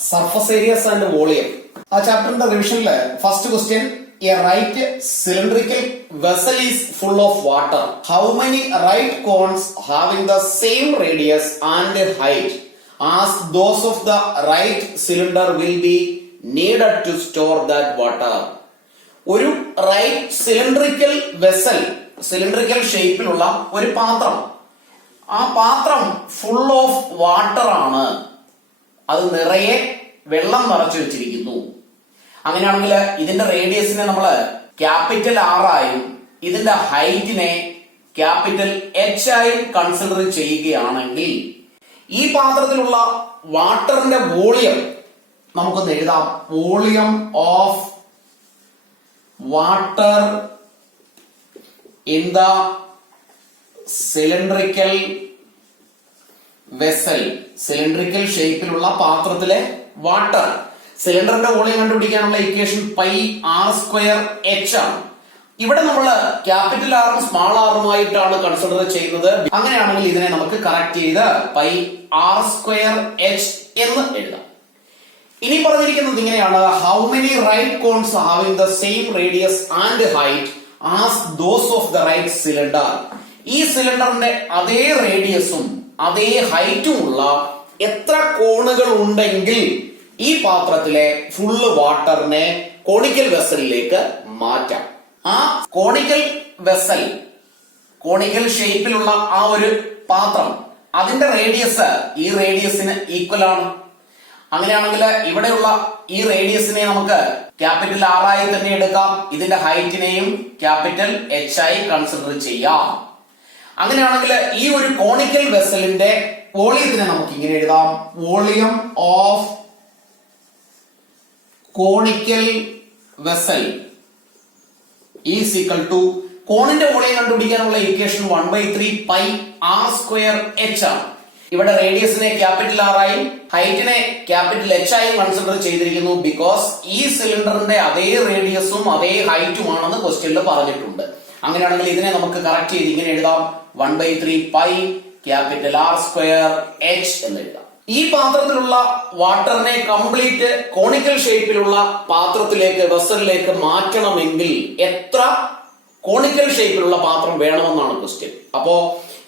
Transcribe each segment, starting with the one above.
Surface Arias and volume. ആ ചാപ്റ്ററിന്റെ റിവിഷനില് first question, a right cylindrical vessel is full of water. How many right cones having the same radius and height as those of the right cylinder will be needed to store that water. ഒരു right cylindrical vessel, cylindrical ഷേപ്പിലുള്ള ഒരു പാത്രം, ആ പാത്രം full of water ആണ്, അത് നിറയെ വെള്ളം നിറച്ചു വെച്ചിരിക്കുന്നു. അങ്ങനെയാണെങ്കിൽ ഇതിന്റെ റേഡിയസിനെ നമ്മൾ ക്യാപിറ്റൽ ആർ ആയും ഇതിന്റെ ഹൈറ്റിനെ ക്യാപിറ്റൽ എച്ച് ആയും കൺസിഡർ ചെയ്യുകയാണെങ്കിൽ ഈ പാത്രത്തിലുള്ള വാട്ടറിന്റെ വോളിയം നമുക്കൊന്ന് എഴുതാം. Volume of water in the cylindrical vessel, cylindrical ഷേപ്പിലുള്ള പാത്രത്തിലെ വാട്ടർ. സിലിണ്ടറിന്റെ വോളിയം കണ്ടുപിടിക്കാനുള്ള equation pi R square H ആണ്. ഇവിടെ നമ്മൾ ക്യാപിറ്റൽ ആറും സ്മാൾ ആറുമായിട്ടാണ് കൺസിഡർ ചെയ്യുന്നത്. അങ്ങനെയാണെങ്കിൽ ഇതിനെ നമുക്ക് കറക്റ്റ് ചെയ്ത് പൈ ആർ സ്ക്വയർ എച്ച് എന്ന് എഴുതാം. ഇനി പറഞ്ഞിരിക്കുന്നത് ഇങ്ങനെയാണ്, how many right cones having the same radius and height as those of the right cylinder. ഈ സിലിണ്ടറിന്റെ അതേ റേഡിയസും അതേ ഹൈറ്റും ഉള്ള എത്ര കോണുകൾ ഉണ്ടെങ്കിൽ ഈ പാത്രത്തിലെ ഫുള്ള് വാട്ടറിനെ കോണിക്കൽ വെസലിലേക്ക് മാറ്റാം. ആ കോണിക്കൽ വെസൽ, കോണിക്കൽ ഷേപ്പിലുള്ള ആ ഒരു പാത്രം, അതിന്റെ റേഡിയസ് ഈ റേഡിയസിന് ഈക്വൽ ആണ്. അങ്ങനെയാണെങ്കിൽ ഇവിടെയുള്ള ഈ റേഡിയസിനെ നമുക്ക് ക്യാപിറ്റൽ ആർ ആയി തന്നെ എടുക്കാം. ഇതിന്റെ ഹൈറ്റിനെയും ക്യാപിറ്റൽ എച്ച് ആയി കൺസിഡർ ചെയ്യാം. അങ്ങനെയാണെങ്കിൽ ഈ ഒരു കോണിക്കൽ വെസലിന്റെ വോളിയത്തിനെ നമുക്ക് ഇങ്ങനെ എഴുതാം. Volume of conical vessel is equal to, കോണിന്റെ വോളിയം കണ്ടുപിടിക്കാനുള്ള equation 1/3 pi R square H ആണ്. ഇവിടെ റേഡിയസിനെ ക്യാപിറ്റൽ ആർ ആയും ഹൈറ്റിനെ ക്യാപിറ്റൽ എച്ച് ആയും കൺസിഡർ ചെയ്തിരിക്കുന്നു. ബിക്കോസ് ഈ സിലിണ്ടറിന്റെ അതേ റേഡിയസും അതേ ഹൈറ്റുമാണെന്ന് ക്വസ്റ്റ്യനിൽ പറഞ്ഞിട്ടുണ്ട്. അങ്ങനെയാണെങ്കിൽ ഇതിനെ നമുക്ക് കറക്റ്റ് ചെയ്ത് ഇങ്ങനെ എഴുതാം. 1/3 pi capital R square H എന്ന് എഴുതാം. ഈ പാത്രത്തിലുള്ള വാട്ടറിനെ കംപ്ലീറ്റ് കോണിക്കൽ ഷേപ്പിലുള്ള പാത്രത്തിലേക്ക്, വെസലിലേക്ക് മാറ്റണമെങ്കിൽ എത്ര കോണിക്കൽ ഷേപ്പിലുള്ള പാത്രം വേണമെന്നാണ് ക്വസ്റ്റ്യൻ. അപ്പോ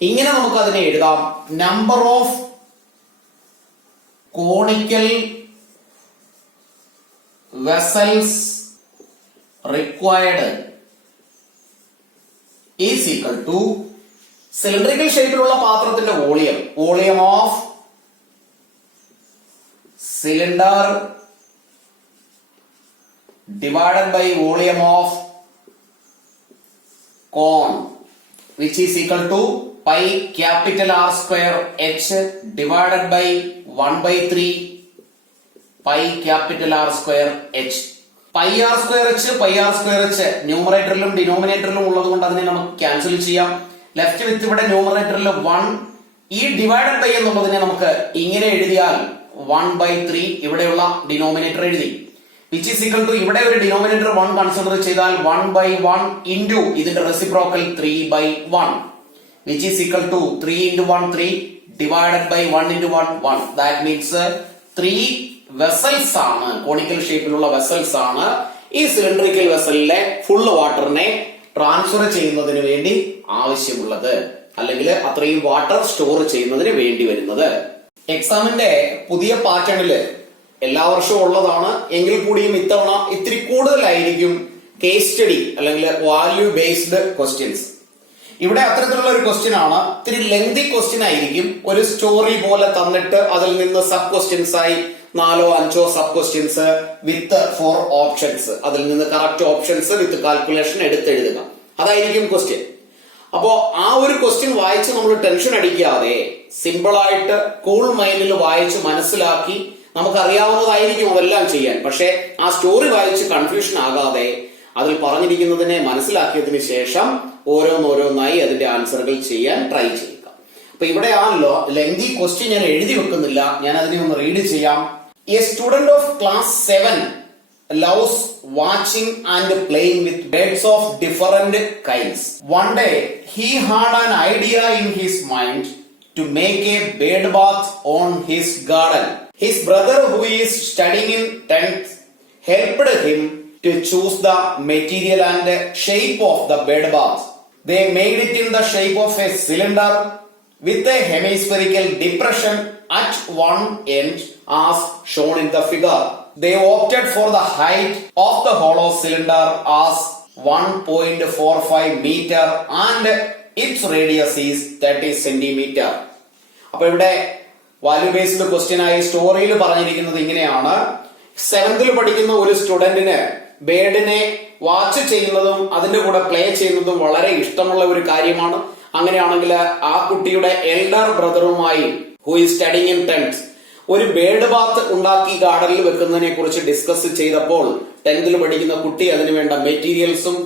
ഇങ്ങനെ നമുക്ക് അതിനെ എഴുതാം. Number of conical vessels required is equal to cylindrical ഷേപ്പിലുള്ള പാത്രത്തിന്റെ volume, volume of cylinder divided by volume of cone, which is equal to pi capital R square H divided by 1/3 pi capital R square H. pi R square H, pi R square H ന്യൂമറേറ്ററിലും ഡിനോമിനേറ്ററിലും ഉള്ളത് കൊണ്ട് അതിനെ നമുക്ക് cancel ചെയ്യാം. Left വിത്ത് ഇവിടെ ന്യൂമറേറ്ററിൽ 1, ഈ divided by എന്നുള്ളതിനെ നമുക്ക് ഇങ്ങനെ എഴുതിയാൽ 1/3 ഇവിടെയുള്ള ഡിനോമിനേറ്റർ എഴുതി, which is equal to ഇവിടെ ഒരു ഡിനോമിനേറ്റർ 1 കൺസിഡർ ചെയ്താൽ 1/1 into ഇതിന്റെ reciprocal 3/1, which is equal to 3 into 1 3 divided by 1 into 1 1. That means 3 vessels ആണ്, കോണിക്കൽ ഷേപ്പിലുള്ള വെസൽസ് ആണ് ഈ സിലിണ്ടറിക്കൽ വെസലിലെ ഫുൾ വാട്ടറിനെ ട്രാൻസ്ഫർ ചെയ്യുന്നതിന് വേണ്ടി ആവശ്യമുള്ളത്, അല്ലെങ്കിൽ അത്രയും വാട്ടർ സ്റ്റോർ ചെയ്യുന്നതിന് വേണ്ടി വരുന്നത്. എക്സാമിന്റെ പുതിയ പാറ്റേണില് എല്ലാ വർഷവും ഉള്ളതാണ് എങ്കിൽ കൂടിയും ഇത്തവണ ഇത്തിരി കൂടുതലായിരിക്കും കേസ് സ്റ്റഡി അല്ലെങ്കിൽ വാല്യൂ ബേസ്ഡ് ക്വസ്റ്റ്യൻസ്. ഇവിടെ അത്തരത്തിലുള്ള ഒരു ക്വസ്റ്റ്യൻ ആണ്, ഇത്തിരി ലെങ്തി ക്വസ്റ്റ്യൻ ആയിരിക്കും. ഒരു സ്റ്റോറി പോലെ തന്നിട്ട് അതിൽ നിന്ന് സബ് ക്വസ്റ്റ്യൻസ് ആയി 4-5 സബ് ക്വസ്റ്റ്യൻസ് വിത്ത് 4 ഓപ്ഷൻസ്, അതിൽ നിന്ന് കറക്റ്റ് ഓപ്ഷൻസ് വിത്ത് കാൽക്കുലേഷൻ എടുത്തെഴുതുക, അതായിരിക്കും ക്വസ്റ്റ്യൻ. അപ്പോ ആ ഒരു ക്വസ്റ്റ്യൻ വായിച്ച് നമ്മൾ ടെൻഷൻ അടിക്കാതെ സിമ്പിൾ ആയിട്ട് കൂൾ മൈൻഡിൽ വായിച്ച് മനസ്സിലാക്കി, നമുക്കറിയാവുന്നതായിരിക്കും അതെല്ലാം ചെയ്യാൻ, പക്ഷെ ആ സ്റ്റോറി വായിച്ച് കൺഫ്യൂഷൻ ആകാതെ അതിൽ പറഞ്ഞിരിക്കുന്നതിനെ മനസ്സിലാക്കിയതിനു ശേഷം ഓരോന്നോരോന്നായി അതിന്റെ ആൻസറുകൾ ചെയ്യാൻ ട്രൈ ചെയ്യുക. അപ്പൊ ഇവിടെ ആ ലെങ്തി ക്വസ്റ്റ്യൻ ഞാൻ എഴുതി വെക്കുന്നില്ല, ഞാൻ അതിനെ ഒന്ന് റീഡ് ചെയ്യാം. A student of class 7 loves watching and playing with birds of different kinds. One day he had an idea in his mind to make a bird bath on his garden. His brother, who is studying in 10th, helped him to choose the material and shape of the bed bath. They made it in the shape of a cylinder with a hemispherical depression at one end as shown in the figure. They opted for the height of the hollow cylinder as 1.45 meter and its radius is 30 centimeter. അപ്പോൾ ഇവിടെ value based question ആയി സ്റ്റോറിയിൽ പറഞ്ഞിരിക്കുന്നത് ഇങ്ങനെയാണ്. 7th പഠിക്കുന്ന ഒരു സ്റ്റുഡന്റിന് ബേഡിനെ watch ചെയ്യുന്നതും അതിന്റെ കൂടെ പ്ലേ ചെയ്യുന്നതും വളരെ ഇഷ്ടമുള്ള ഒരു കാര്യമാണ്. അങ്ങനെയാണെങ്കിൽ ആ കുട്ടിയുടെ എൽഡർ ബ്രദറുമായി who is studying in 10th ഒരു ബേഡ് ബാത്ത് ഉണ്ടാക്കി ഗാർഡനിൽ വെക്കുന്നതിനെ കുറിച്ച് ഡിസ്കസ് ചെയ്തപ്പോൾ 10th പഠിക്കുന്ന കുട്ടി അതിനു വേണ്ട മെറ്റീരിയൽസും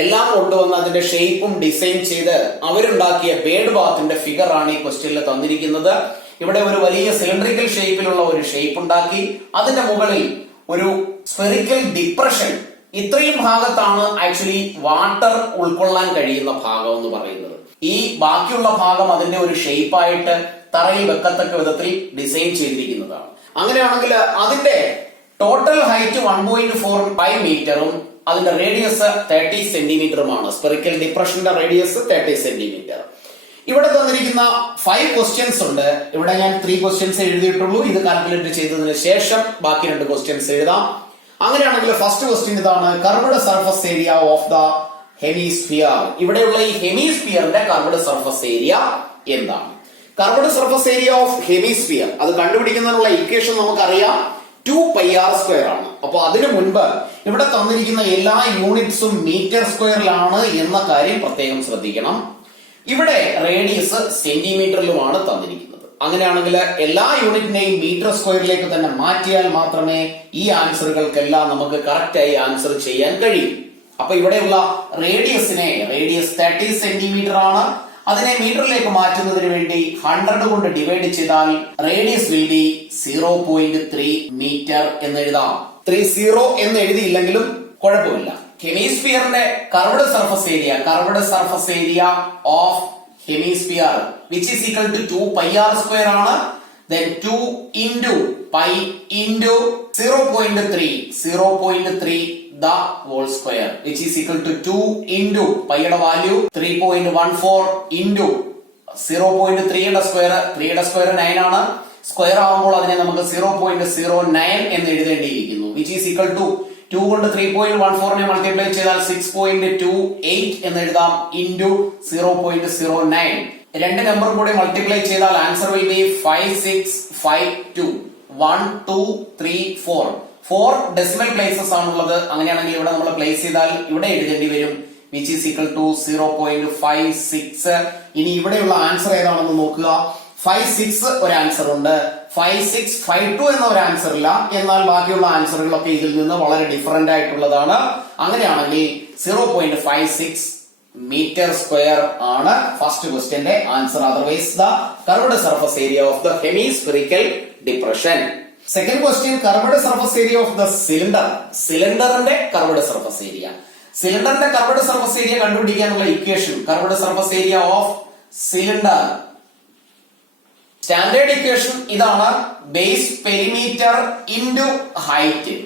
എല്ലാം കൊണ്ടുവന്ന് അതിന്റെ ഷേപ്പും ഡിസൈൻ ചെയ്ത് അവരുണ്ടാക്കിയ ബേഡ് ബാത്തിന്റെ ഫിഗർ ആണ് ഈ ക്വസ്റ്റ്യനിൽ തന്നിരിക്കുന്നത്. ഇവിടെ ഒരു വലിയ സിലിണ്ടറിക്കൽ ഷേപ്പിലുള്ള ഒരു ഷേപ്പ് ഉണ്ടാക്കി അതിന്റെ മുകളിൽ ഒരു സ്ഫെറിക്കൽ ഡിപ്രഷൻ, ഇത്രയും ഭാഗത്താണ് ആക്ച്വലി വാട്ടർ ഉൾക്കൊള്ളാൻ കഴിയുന്ന ഭാഗം എന്ന് പറയുന്നത്. ഈ ബാക്കിയുള്ള ഭാഗം അതിന്റെ ഒരു ഷേപ്പായിട്ട് തറയിൽ വെക്കത്തക്ക വിധത്തിൽ ഡിസൈൻ ചെയ്തിരിക്കുന്നതാണ്. അങ്ങനെയാണെങ്കിൽ അതിന്റെ ടോട്ടൽ ഹൈറ്റ് 1.45 മീറ്ററും അതിന്റെ റേഡിയസ് 30 സെന്റിമീറ്ററുമാണ്. സ്പെറിക്കൽ ഡിപ്രഷന്റെ റേഡിയസ് 30 സെന്റിമീറ്റർ. ഇവിടെ തന്നിരിക്കുന്ന 5 ക്വസ്റ്റ്യൻസ് ഉണ്ട്. ഇവിടെ ഞാൻ 3 ക്വസ്റ്റ്യൻസ് എഴുതിയിട്ടുള്ളൂ. ഇത് കാൽക്കുലേറ്റ് ചെയ്തതിന് ശേഷം ബാക്കി 2 ക്വസ്റ്റ്യൻസ് എഴുതാം. അങ്ങനെയാണെങ്കിൽ ഫസ്റ്റ് ക്വസ്റ്റ്യൻ ഇതാണ്: curved surface area of the hemisphere. ഇവിടെയുള്ള ഈ ഹെമിസ്ഫിയറിന്റെ കർവ്ഡ് സർഫസ് ഏരിയ എന്താണ്? Curved surface area of hemisphere അത് കണ്ടുപിടിക്കുന്നതിനുള്ള ഇക്വേഷൻ നമുക്കറിയാം, 2πr² ആണ്. അപ്പൊ അതിനു മുൻപ് ഇവിടെ തന്നിരിക്കുന്ന എല്ലാ യൂണിറ്റ്സും മീറ്റർ സ്ക്വയറിലാണ് എന്ന കാര്യം പ്രത്യേകം ശ്രദ്ധിക്കണം. ഇവിടെ റേഡിയസ് സെന്റിമീറ്ററിലുമാണ് തന്നിരിക്കുന്നത്. അങ്ങനെയാണെങ്കിൽ എല്ലാ യൂണിറ്റിനെയും മീറ്റർ സ്ക്വയറിലേക്ക് തന്നെ മാറ്റിയാൽ മാത്രമേ ഈ ആൻസറുകൾക്കെല്ലാം നമുക്ക് കറക്റ്റ് ആയി ആൻസർ ചെയ്യാൻ കഴിയും. അപ്പൊ ഇവിടെയുള്ള റേഡിയസ് 30 സെന്റിമീറ്റർ ആണ്. അതിനെ മീറ്ററിലേക്ക് മാറ്റുന്നതിന് വേണ്ടി 100 കൊണ്ട് ഡിവൈഡ് ചെയ്താൽ റേഡിയസ് വിൽ ബി 0.3 മീറ്റർ എന്ന് എഴുതാം. 30 എന്ന് എഴുതിയില്ലെങ്കിലും കുഴപ്പമില്ല. ഹെമിസ്ഫിയറിന്റെ curved surface area of hemisphere which is equal to 2πr² ആണ്. Then 2 into pi into 0.3 the whole square which is equal to 2 into pi യുടെ വാല്യൂ 3.14 into 0.3 യുടെ സ്ക്വയർ 3 യുടെ സ്ക്വയർ 9 ആണ്. സ്ക്വയർ ആവുമ്പോൾ അതിനെ നമുക്ക് 0.09 എന്ന് എഴുതേണ്ടിയിരിക്കുന്നു. which is equal to 2 കൊണ്ട് 3.14 മൾട്ടിപ്ലൈ ചെയ്താൽ 6.28 എന്ന് എഴുതാം into 0.09. രണ്ട് നമ്പറും കൂടി മൾട്ടിപ്ലൈ ചെയ്താൽ answer will B 5652 1 2 3 4 decimal places ആണുള്ളത്. അങ്ങനെയാണെങ്കിൽ ഇവിടെ നമ്മൾ പ്ലേസ് ചെയ്താൽ ഇവിടെ എഴുതേണ്ടി വരും which is equal to 0.56. ഇനി ഇവിടെയുള്ള ആൻസർ ഏതാണെന്ന് നോക്കുക. 56 ഒരു ആൻസർ ഉണ്ട്, 5652 എന്ന ഒരു ആൻസർ ഇല്ല. എന്നാൽ ബാക്കിയുള്ള ആൻസറുകളൊക്കെ ഇതിൽ നിന്ന് വളരെ ഡിഫറന്റ് ആയിട്ടുള്ളതാണ്. അങ്ങനെയാണെങ്കിൽ 0.56 മീറ്റർ സ്ക്വയർ ആണ് ഫസ്റ്റ് ക്വസ്റ്റ്യന്റെ answer. Otherwise the curved surface area of the hemispherical depression. Second question: curved surface area of the സിലിണ്ടറിന്റെ കർവ്ഡ് സർഫസ് ഏരിയ. സിലിണ്ടറിന്റെ കർവ്ഡ് സർഫസ് ഏരിയ കണ്ടുപിടിക്കാനുള്ള equation curved surface area of cylinder. Standard equation ഇതാണ്: base perimeter into height.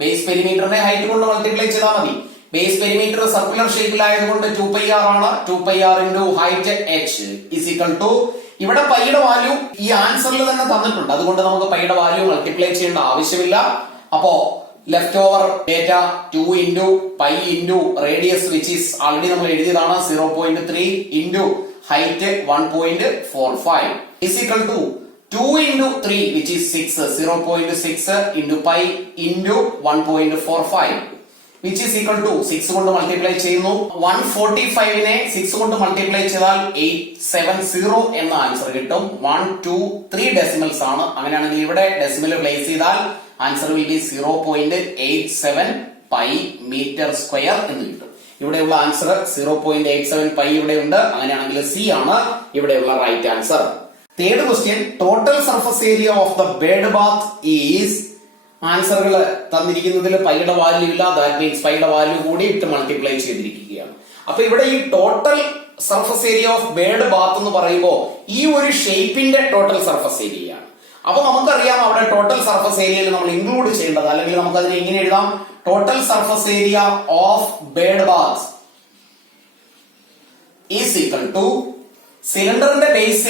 Base പെരിമീറ്ററിനെ height കൊണ്ട് multiply ചെയ്താൽ മതി. Base perimeter circular ഷേപ്പിലായതുകൊണ്ട് 2πr ആണ്. 2πr into height h is equal to, ഇവിടെ പൈയുടെ വാല്യൂ ഈ ആൻസറിൽ തന്നെ തന്നിട്ടുണ്ട്, അതുകൊണ്ട് നമുക്ക് പൈയുടെ വാല്യൂ മൾട്ടിപ്ലൈ ചെയ്യേണ്ട ആവശ്യമില്ല. അപ്പോ left over data 2 into pi into radius which is already നമ്മൾ എഴുതിയതാണ് 0.3 into height 1.45 is equal to 2 into 3 which is 6, 0.6 into pi into 1.45 which is equal to 6 കൊണ്ട് മൾട്ടിപ്ലൈ ചെയ്യുന്നു. 145നെ 6 കൊണ്ട് മൾട്ടിപ്ലൈ ചെയ്താൽ 870 എന്ന ആൻസർ കിട്ടും. 1 2 3 ഡെസിമൽസ് ആണ്. അങ്ങനെയാണെങ്കിൽ ഇവിടെ ഡെസിമൽ പ്ലേസ് ചെയ്താൽ answer will be 0.87 pi metre square എന്ന് കിട്ടും. ഇവിടെയുള്ള ആൻസർ 0.87 പൈ ഇവിടെ ഉണ്ട്. അങ്ങനെയാണെങ്കിൽ സി ആണ് ഇവിടെയുള്ള right answer. Third question: total surface area of the bird bath is. ആൻസറുകൾ തന്നിരിക്കുന്നതിൽ പൈയുടെ വാല്യൂ ഇല്ല, ദാറ്റ് മീൻസ് പൈയുടെ വാല്യൂ കൂടി ഇട്ട് മൾട്ടിപ്ലൈ ചെയ്തിരിക്കുകയാണ്. അപ്പൊ ഇവിടെ ഈ total surface area of bird bath എന്ന് പറയുമ്പോൾ ഈ ഒരു ഷേപ്പിന്റെ ടോട്ടൽ സർഫസ് ഏരിയയാണ്. അപ്പൊ നമുക്കറിയാം അവിടെ ടോട്ടൽ സർഫസ് ഏരിയയിൽ നമ്മൾ ഇൻക്ലൂഡ് ചെയ്യേണ്ടത്, അല്ലെങ്കിൽ നമുക്ക് അതിനെ ഇങ്ങനെ എഴുതാം, total surface area of bird bath is equal to സിലിണ്ടറിന്റെ base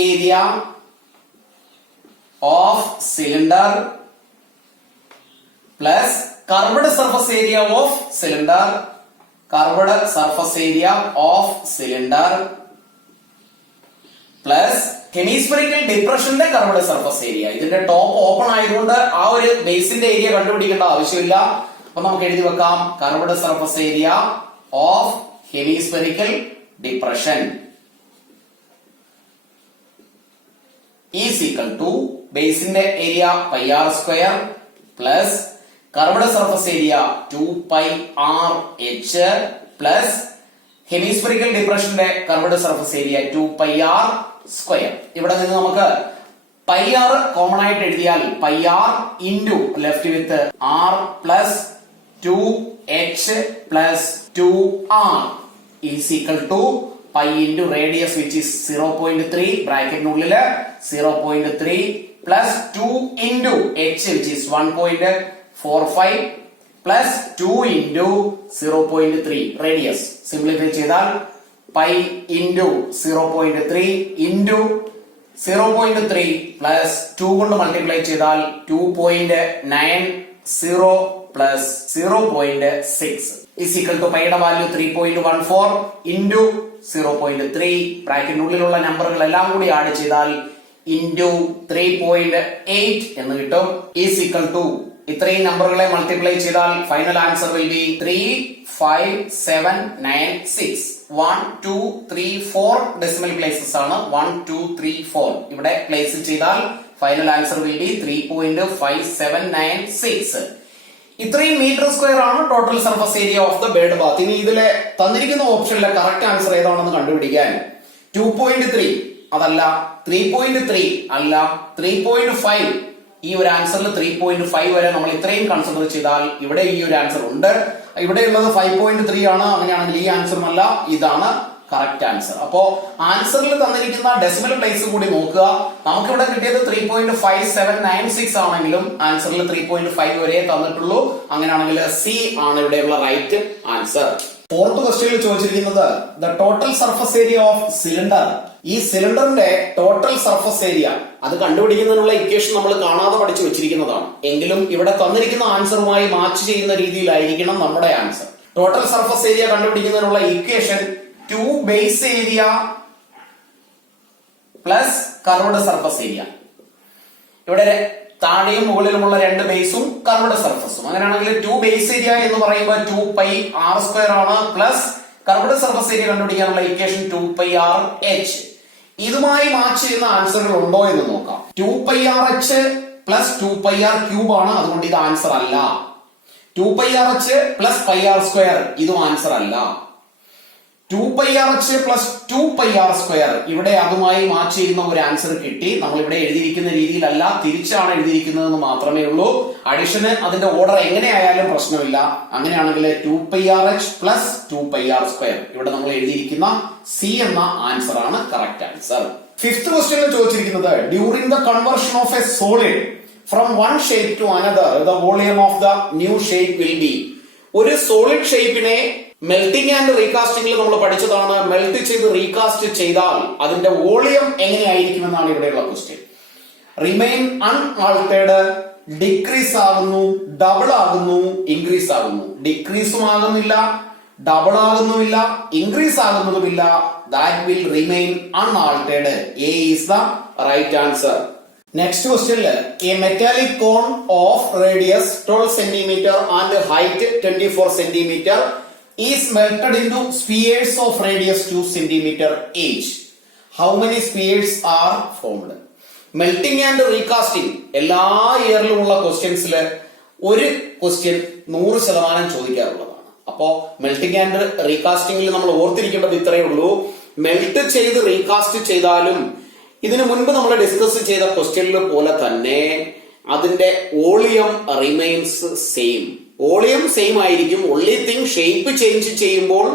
area of cylinder plus curved surface area of cylinder plus hemispherical ഡിപ്രഷന്റെ കർവ്ഡ് സർഫസ് ഏരിയ. ഇതിന്റെ ടോപ്പ് ഓപ്പൺ ആയതുകൊണ്ട് ആ ഒരു ബേസിന്റെ ഏരിയ കണ്ടുപിടിക്കേണ്ട ആവശ്യമില്ല. അപ്പൊ നമുക്ക് എഴുതി വെക്കാം, curved surface area of hemispherical depression is equal to ബേസിന്റെ area pi R square plus curved surface area 2πr(h) plus hemispherical ഡിപ്രഷന്റെ കർവ്ഡ് സർഫസ് ഏരിയ 2πr². ഇവിടെ നിന്ന് നമുക്ക് പൈ ആർ കോമൺ ആയിട്ട് എഴുതിയാൽ pi r into left with r plus 2h plus 2r is equal to pi into radius which is 0.3 ബ്രാക്കറ്റിനുള്ളില് 0.3 plus 2 into h which is 1.45 plus 2 into 0.3 radius. Simplify ചെയ്താൽ pi into 0.3 into 0.3 plus 2 കൊണ്ട് multiply ചെയ്താൽ 2.90 plus 0.6 is equal to പൈയുടെ value 3.14 into 0.3 ബ്രാക്കറ്റിനുള്ളിലുള്ള നമ്പറുകൾ എല്ലാം കൂടി add ചെയ്താൽ ഇൻറ്റു 3.8 എന്ന് കിട്ടും. ഈസ് ഈക്വൽ ടു ഇത്രയും നമ്പറുകളെ മൾട്ടിപ്ലൈ ചെയ്താൽ final answer will B 35796. 1 2 3 4 decimal places ആണ്. 1 2 3 4 ഇവിടെ പ്ലേസ് ചെയ്താൽ ഫൈനൽ ആൻസർ വിൽ ബി 3.5796. ഇത്രയും മീറ്റർ സ്ക്വയർ ആണ് total surface area of the bird bath. ഇനി ഇതിലെ തന്നിരിക്കുന്ന ഓപ്ഷനിലെ കറക്റ്റ് ആൻസർ ഏതാണെന്ന് കണ്ടുപിടിക്കാൻ 2.3 അതല്ല, 3.3 അല്ല, 3.5 ഈ ഒരു ആൻസറിൽ 3.5 വരെ നമ്മൾ ഇത്രയും കൺസിഡർ ചെയ്താൽ ഇവിടെ ഈ ഒരു ആൻസർ ഉണ്ട്. ഇവിടെ ഉള്ളത് 5.3 ആണ്. അങ്ങനെയാണെങ്കിൽ ഈ ആൻസറും അല്ല, ഇതാണ് കറക്റ്റ് ആൻസർ. അപ്പോ ആൻസറിൽ തന്നിരിക്കുന്ന ഡെസിമൽ പ്ലേസ് കൂടി നോക്കുക. നമുക്കിവിടെ കിട്ടിയത് 3.5796 ആണെങ്കിലും ആൻസറിൽ 3.5 വരെ തന്നിട്ടുള്ളൂ. അങ്ങനെയാണെങ്കിൽ സി ആണ് ഇവിടെയുള്ള റൈറ്റ് ആൻസർ. ഫോർത്ത് ക്വസ്റ്റ്യനിൽ ചോദിച്ചിരിക്കുന്നത് the total surface area of cylinder. ഈ സിലിണ്ടറിന്റെ ടോട്ടൽ സർഫസ് ഏരിയ അത് കണ്ടുപിടിക്കുന്നതിനുള്ള ഇക്വേഷൻ നമ്മൾ കാണാതെ പഠിച്ചു വെച്ചിരിക്കുന്നതാണ്. എങ്കിലും ഇവിടെ തന്നിരിക്കുന്ന ആൻസറുമായി മാച്ച് ചെയ്യുന്ന രീതിയിലായിരിക്കണം നമ്മുടെ ആൻസർ. ടോട്ടൽ സർഫസ് ഏരിയ കണ്ടുപിടിക്കുന്നതിനുള്ള equation 2 base area plus curved surface area. ഇവിടെ താഴെയും മുകളിലുമുള്ള രണ്ട് ബേസും കർവ്ഡ് സർഫസും. അങ്ങനെയാണെങ്കിൽ 2 ബേസ് ഏരിയ എന്ന് പറയുമ്പോൾ 2πr² ആണ് പ്ലസ് കർവ്ഡ് സർഫസ് ഏരിയ കണ്ടുപിടിക്കാനുള്ള ഇക്വേഷൻ 2πrh. ഇതുമായി മാച്ച് ചെയ്യുന്ന ആൻസറുകൾ ഉണ്ടോ എന്ന് നോക്കാം. 2πrh പ്ലസ് 2πr³ ആണ്. അതുകൊണ്ട് ഇത് ആൻസർ അല്ല. 2πrh പ്ലസ് πr² ഇതും ആൻസർ അല്ല. 2πrh പ്ലസ് 2πr² ഇവിടെ അതുമായി മാച്ച് ചെയ്യുന്ന ഒരു ആൻസർ കിട്ടി. നമ്മൾ ഇവിടെ എഴുതിയിരിക്കുന്ന രീതിയിലല്ല, തിരിച്ചാണ് എഴുതിയിരിക്കുന്നതെന്ന് മാത്രമേ ഉള്ളൂ. അഡിഷന് അതിന്റെ ഓർഡർ എങ്ങനെയായാലും പ്രശ്നമില്ല. അങ്ങനെയാണെങ്കിൽ 2πrh പ്ലസ് 2πr² ഇവിടെ നമ്മൾ എഴുതിയിരിക്കുന്ന സി എന്ന ആൻസർ ആണ് കറക്റ്റ് ആൻസർ. ഫിഫ്ത് ക്വസ്റ്റ്യനിൽ ചോദിച്ചിരിക്കുന്നത് during the conversion of a solid from one shape to another the volume of the new shape will be. ഒരു സോളിഡ് ഷേപ്പിനെ മെൽറ്റിംഗ് ആൻഡ് റീകാസ്റ്റിംഗിൽ നമ്മൾ പഠിച്ചതാണ്. മെൽറ്റ് ചെയ്ത് റീകാസ്റ്റ് ചെയ്താൽ അതിന്റെ വോളിയം എങ്ങനെയായിരിക്കുമെന്നാണ് ഇവിടെയുള്ള ക്വസ്റ്റ്യൻ. റിമെയിൻ അൺആൾട്ടേർഡ്, ഡിക്രീസ് ആകുന്നു, ഡബിൾ ആകുന്നു, ഇൻക്രീസ് ആകുന്നു. ഡിക്രീസും ആകുന്നില്ല, ഡബിൾ ആകുന്നുമില്ല, ഇൻക്രീസ് ആകുന്നതുമില്ല. That will remain unaltered. A is the right answer. Next ക്വസ്റ്റ്യനിൽ a metallic cone of radius 12 centimetre and height 24 centimetre is melted into spheres of radius 2 centimeter each. How many spheres are formed? Melting and recasting എല്ലാ ഇയറിലും ഉള്ള ക്വസ്റ്റ്യൻസിൽ ഒരു question 100% ചോദിക്കാറുള്ളതാണ്. അപ്പോ melting and റീകാസ്റ്റിംഗിൽ നമ്മൾ ഓർത്തിരിക്കേണ്ടത് ഇത്രയേ ഉള്ളൂ. Melt ചെയ്ത് റീകാസ്റ്റ് ചെയ്താലും ഇതിനു മുൻപ് നമ്മൾ ഡിസ്കസ് ചെയ്ത ക്വസ്റ്റ്യനിൽ പോലെ തന്നെ അതിന്റെ volume remains same. Volume same ആയിരിക്കും. ഓൺലി തിങ് ഷേപ്പ് ചേഞ്ച് ചെയ്യുമ്പോൾ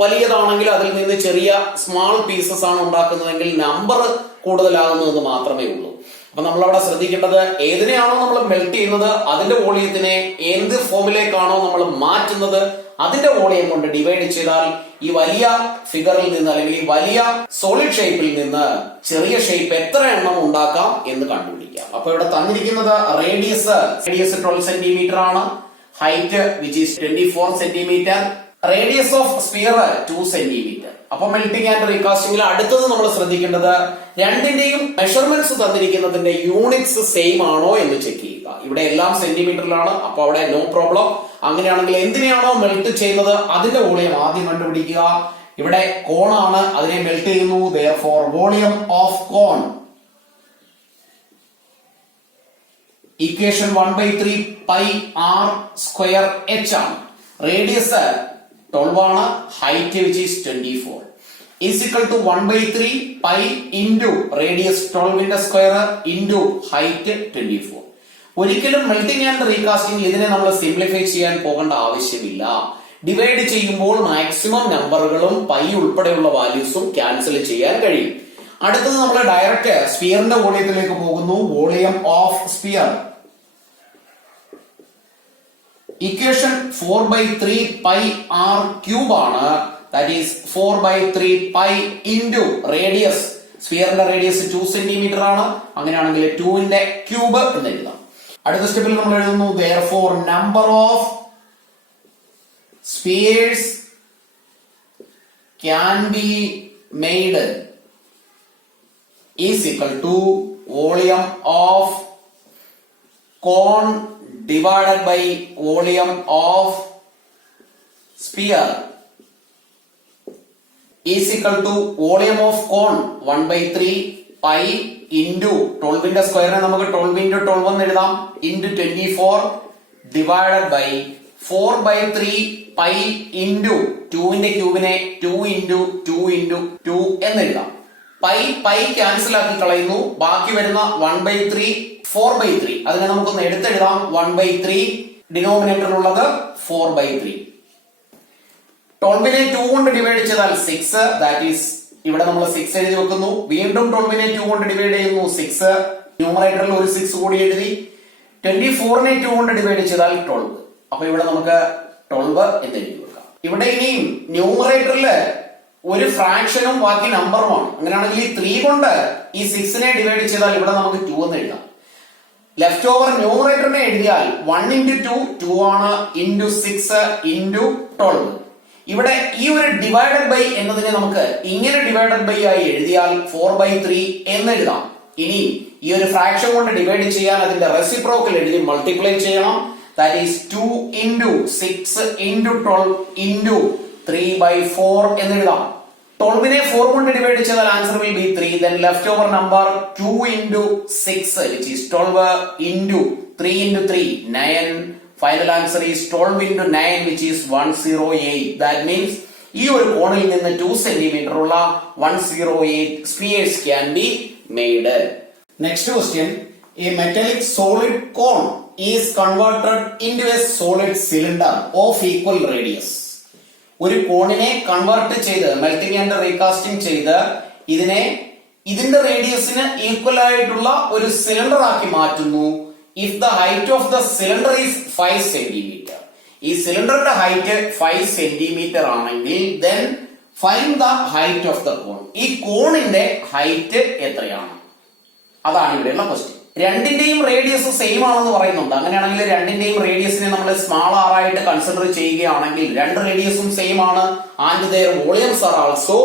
വലിയതാണെങ്കിൽ അതിൽ നിന്ന് ചെറിയ സ്മാൾ പീസസ് ആണ് ഉണ്ടാക്കുന്നതെങ്കിൽ നമ്പർ കൂടുതലാകുന്നതെന്ന് മാത്രമേ ഉള്ളൂ. അപ്പൊ നമ്മളവിടെ ശ്രദ്ധിക്കേണ്ടത് ഏതിനെയാണോ നമ്മൾ മെൽറ്റ് ചെയ്യുന്നത് അതിന്റെ വോളിയത്തിനെ എന്ത് ഫോമിലേക്കാണോ നമ്മൾ മാറ്റുന്നത് അതിന്റെ വോളിയം കൊണ്ട് ഡിവൈഡ് ചെയ്താൽ ഈ വലിയ ഫിഗറിൽ നിന്ന് അല്ലെങ്കിൽ ഈ വലിയ സോളിഡ് ഷേപ്പിൽ നിന്ന് ചെറിയ ഷേപ്പ് എത്ര എണ്ണം ഉണ്ടാക്കാം എന്ന് കണ്ടുപിടിക്കാം. അപ്പൊ ഇവിടെ തന്നിരിക്കുന്നത് റേഡിയസ് 12 സെന്റിമീറ്റർ ആണ്, height which is 24 centimetre, radius of sphere 2 centimetre. അപ്പൊ മെൽറ്റിംഗ് ആൻഡ് റീകാസ്റ്റിംഗിൽ അടുത്തത് നമ്മൾ ശ്രദ്ധിക്കേണ്ടത് രണ്ടിന്റെയും മെഷർമെന്റ്സ് തന്നിരിക്കുന്നതിന്റെ യൂണിറ്റ്സ് സെയിം ആണോ എന്ന് ചെക്ക് ചെയ്യുക. ഇവിടെ എല്ലാം സെന്റിമീറ്ററിലാണ്, അപ്പൊ അവിടെ നോ പ്രോബ്ലം. അങ്ങനെയാണെങ്കിൽ എന്തിനെയാണോ മെൽറ്റ് ചെയ്യുന്നത് അതിന്റെ വോളിയം ആദ്യം കണ്ടുപിടിക്കുക. ഇവിടെ കോണാണ്, അതിനെ മെൽറ്റ് ചെയ്യുന്നു. therefore volume of cone equation 1/3 pi R square H ആണ്. റേഡിയസ് 12 ആണ്, height which is 24 is equal to 1/3 pi into radius 12ന്റെ സ്ക്വയർ ഇൻറ്റു ഹൈറ്റ് 24. ഒരിക്കലും മെൽറ്റിംഗ് ആൻഡ് റീകാസ്റ്റിംഗ് ഇതിനെ നമ്മൾ സിംപ്ലിഫൈ ചെയ്യാൻ പോകേണ്ട ആവശ്യമില്ല. ഡിവൈഡ് ചെയ്യുമ്പോൾ മാക്സിമം നമ്പറുകളും പൈ ഉൾപ്പെടെയുള്ള വാല്യൂസും ക്യാൻസൽ ചെയ്യാൻ കഴിയും. അടുത്തത് നമ്മൾ ഡയറക്റ്റ് സ്ഫിയറിന്റെ വോളിയത്തിലേക്ക് പോകുന്നു. Volume of sphere equation 4/3 pi r cube ആണ്. That is 4/3 pi into radius. സ്ഫിയറിന്റെ റേഡിയസ് 2 സെന്റിമീറ്റർ ആണ്. അങ്ങനെയാണെങ്കിൽ 2ന്റെ ക്യൂബ് എന്ന് എഴുതാം. അടുത്ത സ്റ്റെപ്പിൽ നമ്മൾ എഴുതുന്നു therefore number of spheres can be made is equal to volume of cone divided by volume of sphere is equal to volume of cone 1/3 pi into 12ന്റെ സ്ക്വയറിനെ നമുക്ക് 12 ഇൻറ്റു 12 എന്ന് എഴുതാം into 24 divided by 4/3 pi into 2ന്റെ ക്യൂബിനെ 2 into 2 into 2 എന്ന് എഴുതാം. Pi cancel ആക്കി കളയുന്നു. ബാക്കി വരുന്ന 1/3 4/3 അതിനെ നമുക്കൊന്ന് എടുത്തെഴുതാം. 1/3 ഡിനോമിനേറ്റർ ഉള്ളത് 4/3. 12നെ 2 കൊണ്ട് ഡിവൈഡ് ചെയ്താൽ 6 ദാറ്റ് ഈസ് ഇവിടെ നമ്മൾ 6 എഴുതി വെക്കുന്നു. വീണ്ടും 12നെ 2 കൊണ്ട് ഡിവൈഡ് ചെയ്യുന്നു 6. ന്യൂമറേറ്ററിൽ ഒരു 6 കൂടി എഴുതി. 24നെ 2 കൊണ്ട് ഡിവൈഡ് ചെയ്താൽ 12. അപ്പൊ ഇവിടെ നമുക്ക് 12 എന്ന് എഴുതി വെക്കാം. ഇവിടെ ഇനിയും ന്യൂമറേറ്ററിൽ ഒരു ഫ്രാക്ഷനും ബാക്കി നമ്പറുമാണ്. അങ്ങനെയാണെങ്കിൽ ഈ 3 കൊണ്ട് ഈ 6നെ ഡിവൈഡ് ചെയ്താൽ ഇവിടെ നമുക്ക് 2 എന്ന് എഴുതാം. ലെഫ്റ്റ് ഓവർ ന്യൂമറേറ്ററിനെ എഴുതിയാൽ 1 ഇൻറ്റു 2 2 ആണ് ഇൻറ്റു 6 ഇൻറ്റു 12. ഇവിടെ ഈ ഒരു ഡിവൈഡഡ് ബൈ എന്നതിനെ നമുക്ക് ഇങ്ങനെ ഡിവൈഡഡ് ബൈ ആയി എഴുതിയാൽ 4/3 എന്ന് എഴുതാം. ഇനി ഈ ഒരു ഫ്രാക്ഷൻ കൊണ്ട് ഡിവൈഡ് ചെയ്യാൻ അതിന്റെ റെസിപ്രോക്കൽ എഴുതി മൾട്ടിപ്ലൈ ചെയ്യണം. That is 2 into 6 into 12 into 3/4 എന്ന് എഴുതാം. 12നെ 4 കൊണ്ട് ഡിവൈഡ് ചെയ്താൽ answer will B 3. then left over number 2 into 6 which is 12 into 3 into 3 9. Final answer is 12 into 9 which is 108. That means ഈ ഒരു കോണിൽ നിന്ന് 2 സെന്റിമീറ്റർ ഉള്ള 108 spheres can be made. Next question. A metallic solid cone is converted into a solid cylinder of equal radius. ഒരു കോണിനെ convert ചെയ്ത് melting and recasting ചെയ്ത് ഇതിന്റെ റേഡിയസിന് ഈക്വൽ ആയിട്ടുള്ള ഒരു സിലിണ്ടർ ആക്കി മാറ്റുന്നു. If the height of the cylinder is 5 centimeter, ഈ സിലിണ്ടറിന്റെ ഹൈറ്റ് 5 സെന്റിമീറ്റർ ആണെങ്കിൽ then find the height of the cone. ഈ കോണിന്റെ ഹൈറ്റ് എത്രയാണ്? അതാണ് ഇവിടെയുള്ള ക്വസ്റ്റ്യൻ. രണ്ടിന്റെയും റേഡിയസ് സെയിം ആണെന്ന് പറയുന്നുണ്ട്. അങ്ങനെയാണെങ്കിൽ രണ്ടിന്റെയും റേഡിയസിനെ നമ്മൾ സ്മാൾ ആർ ആയിട്ട് കൺസിഡർ ചെയ്യുകയാണെങ്കിൽ രണ്ട് റേഡിയസും സെയിം ആണ് and their volumes are also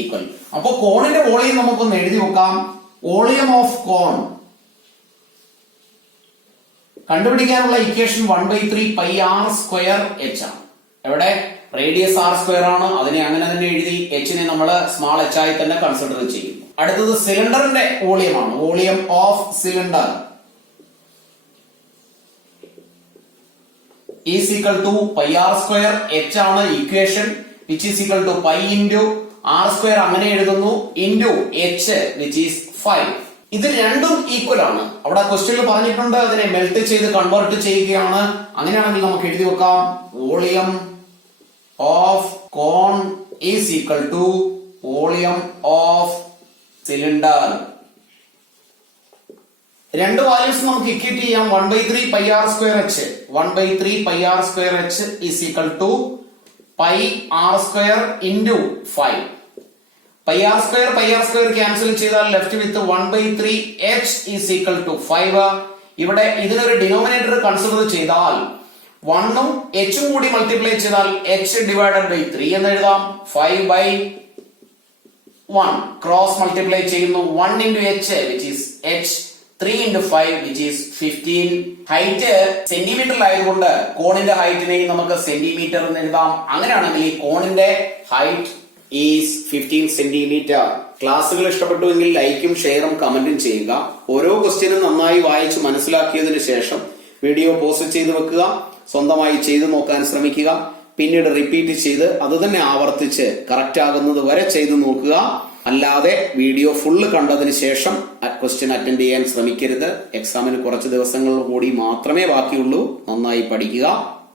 equal. അപ്പൊ കോണിന്റെ വോളിയം നമുക്കൊന്ന് എഴുതി വെക്കാം. വോളിയം ഓഫ് കോൺ കണ്ടുപിടിക്കാനുള്ള equation 1/3 pi R square H ആണ്. എവിടെ റേഡിയസ് ആർ സ്ക്വയർ ആണ്, അതിനെ അങ്ങനെ തന്നെ എഴുതി. എച്ചിനെ നമ്മൾ സ്മാൾ എച്ച് ആയി തന്നെ കൺസിഡർ ചെയ്യുന്നു. അടുത്തത് സിലിണ്ടറിന്റെ വോളിയം ആണ്. Volume of cylinder is equal to pi R square H ആണ് equation, which is equal to pi into r square അങ്ങനെ എഴുതുന്നു ഇൻറ്റു എച്ച് വിച്ച് ഈസ് 5. ഇത് രണ്ടും ഈക്വൽ ആണ്. അവിടെ ക്വസ്റ്റ്യനിൽ പറഞ്ഞിട്ടുണ്ട് അതിനെ മെൽറ്റ് ചെയ്ത് കൺവേർട്ട് ചെയ്യുകയാണ്. അങ്ങനെയാണെങ്കിൽ നമുക്ക് എഴുതി വെക്കാം volume of cone is equal to volume of cylinder. രണ്ട് വാല്യൂസ് നമുക്ക് ഇക്വേറ്റ് ചെയ്യാം. 1/3 pi R square h 1/3 pi R square h is equal to pi R square into 5. Pi R square cancel ചെയ്താൽ left with 1/3 h is equal to 5. ഇവിടെ ഇതിനൊരു denominator consider ചെയ്താൽ 1ഉം എച്ചും കൂടി multiply ചെയ്താൽ H divided by 3 എന്ന് എഴുതാം. 5/1 cross multiply ചെയ്യുന്നു. 1 into h which is h, 3 into 5 which is 15. Height സെന്റിമീറ്ററിലായതുകൊണ്ട് കോണിന്റെ ഹൈറ്റിനെ നമുക്ക് സെന്റിമീറ്റർ എന്ന് എഴുതാം. അങ്ങനെയാണെങ്കിൽ ഈ കോണിന്റെ ഹൈറ്റ് ഈസ് 15 സെന്റിമീറ്റർ. ക്ലാസ്സുകൾ ഇഷ്ടപ്പെട്ടുവെങ്കിൽ ലൈക്കും ഷെയറും കമന്റും ചെയ്യുക. ഓരോ ക്വസ്റ്റ്യനും നന്നായി വായിച്ച് മനസ്സിലാക്കിയതിനു ശേഷം വീഡിയോ പോസ്റ്റ് ചെയ്ത് വെക്കുക. സ്വന്തമായി ചെയ്തു നോക്കാൻ ശ്രമിക്കുക. പിന്നീട് റിപ്പീറ്റ് ചെയ്ത് അത് തന്നെ ആവർത്തിച്ച് കറക്റ്റ് ആകുന്നത് വരെ ചെയ്തു നോക്കുക. അല്ലാതെ വീഡിയോ ഫുള്ള് കണ്ടതിന് ശേഷം ക്വസ്റ്റ്യൻ അറ്റൻഡ് ചെയ്യാൻ ശ്രമിക്കരുത്. എക്സാമിന് കുറച്ച് ദിവസങ്ങൾ കൂടി മാത്രമേ ബാക്കിയുള്ളൂ. നന്നായി പഠിക്കുക.